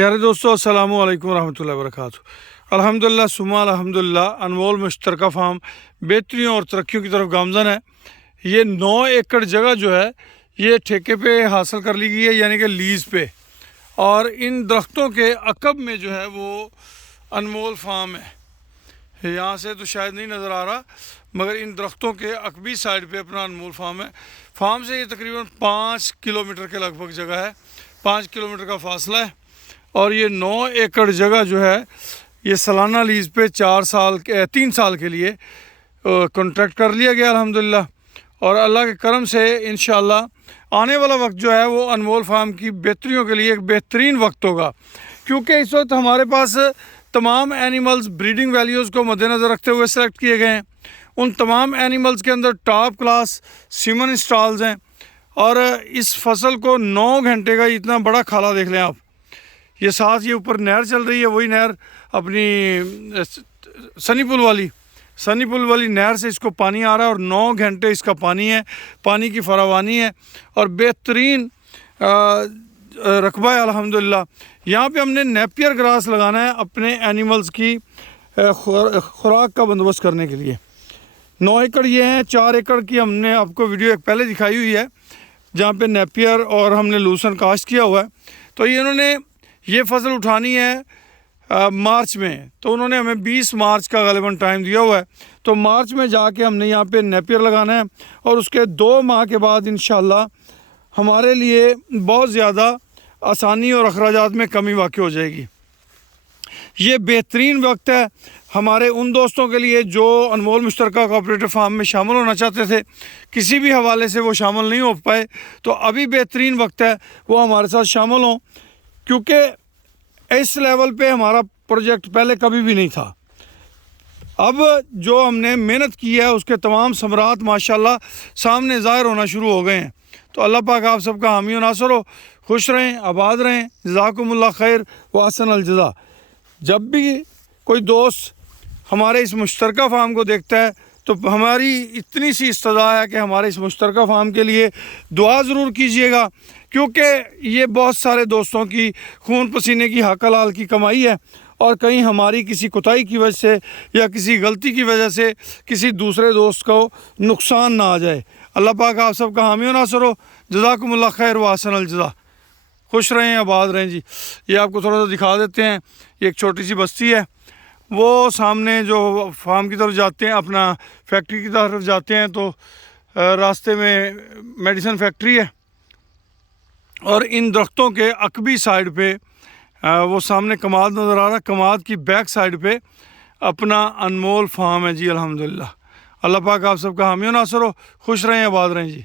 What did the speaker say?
प्यारे दोस्तों, अस्सलामु अलैकुम रहमतुल्लाहि व बरकातुहू। अल्हम्दुलिल्लाह सुम्मा अल्हम्दुलिल्लाह, अनमोल मुश्तरका फार्म बेहतरियों और तरक्कियों की तरफ गामज़न है। ये 9 एकड़ जगह जो है ये ठेके पे हासिल कर ली गई है, यानी कि लीज़ पे। और इन दरख्तों के अकब में जो है वो अनमोल फार्म है। यहाँ से तो शायद नहीं नज़र आ रहा, मगर इन दरख्तों के अकबी साइड पे अपना अनमोल फार्म है। फार्म से ये तकरीबन 5 किलोमीटर के लगभग जगह है, 5 किलोमीटर का फासला है। और ये 9 एकड़ जगह जो है ये सालाना लीज़ पे 3 साल के लिए कॉन्ट्रैक्ट कर लिया गया अल्हम्दुलिल्लाह। और अल्लाह के करम से इंशाअल्लाह आने वाला वक्त जो है वो अनमोल फार्म की बेहतरियों के लिए एक बेहतरीन वक्त होगा, क्योंकि इस वक्त हमारे पास तमाम एनिमल्स ब्रीडिंग वैल्यूज़ को मद्देनज़र रखते हुए सेलेक्ट किए गए हैं। उन तमाम एनिमल्स के अंदर टॉप क्लास सीमन स्टॉल्स हैं। और इस फसल को 9 घंटे का इतना बड़ा खाला देख लें आप। ये साथ ये ऊपर नहर चल रही है, वही नहर अपनी सनी पुल वाली नहर से इसको पानी आ रहा है और 9 घंटे इसका पानी है, पानी की फरावानी है और बेहतरीन रकबा है अल्हम्दुलिल्लाह। यहाँ पे हमने नेपियर ग्रास लगाना है अपने एनिमल्स की खुराक का बंदोबस्त करने के लिए। 9 एकड़ ये हैं, 4 एकड़ की हमने आपको वीडियो एक पहले दिखाई हुई है जहाँ पे नेपियर और हमने लूसन काश्त किया हुआ है। तो ये इन्होंने ये फसल उठानी है मार्च में, तो उन्होंने हमें 20 मार्च का ग़ालिबन टाइम दिया हुआ है। तो मार्च में जाके हमने यहाँ पे नेपियर लगाना है और उसके 2 माह के बाद इंशाल्लाह हमारे लिए बहुत ज़्यादा आसानी और अखराजात में कमी वाक़ई हो जाएगी। ये बेहतरीन वक्त है हमारे उन दोस्तों के लिए जो अनमोल मुश्तरका कोऑपरेटिव फार्म में शामिल होना चाहते थे, किसी भी हवाले से वो शामिल नहीं हो पाए, तो अभी बेहतरीन वक्त है वो हमारे साथ शामिल हों, क्योंकि इस लेवल पे हमारा प्रोजेक्ट पहले कभी भी नहीं था। अब जो हमने मेहनत की है उसके तमाम समरात माशाल्लाह सामने ज़ाहिर होना शुरू हो गए हैं। तो अल्लाह पाक आप सबका हामी व नासर हो, खुश रहें, आबाद रहें। जज़ाकुमुल्लाह खैर व अहसन अल जज़ा। जब भी कोई दोस्त हमारे इस मुश्तरका फार्म को देखता है तो हमारी इतनी सी इस्तदा है कि हमारे इस मुश्तरका फार्म के लिए दुआ ज़रूर कीजिएगा, क्योंकि ये बहुत सारे दोस्तों की खून पसीने की हक हलाल की कमाई है और कहीं हमारी किसी कोताही की वजह से या किसी गलती की वजह से किसी दूसरे दोस्त को नुकसान ना आ जाए। अल्लाह पाक आप सबका हामी व नासर हो। जज़ाकुमुल्लाह खैर व अहसन अल जज़ा। खुश रहें, आबाद रहें जी। ये आपको थोड़ा सा दिखा देते हैं, ये एक छोटी सी बस्ती है, वो सामने जो फार्म की तरफ जाते हैं, अपना फैक्ट्री की तरफ जाते हैं, तो रास्ते में मेडिसिन फैक्ट्री है। और इन दरख्तों के अकबी साइड पे वो सामने कमाद नज़र आ रहा है, कमाद की बैक साइड पे अपना अनमोल फार्म है जी अल्हम्दुलिल्लाह। अल्लाह पाक आप सबका हामी व नासर हो। खुश रहें, आबाद रहें जी।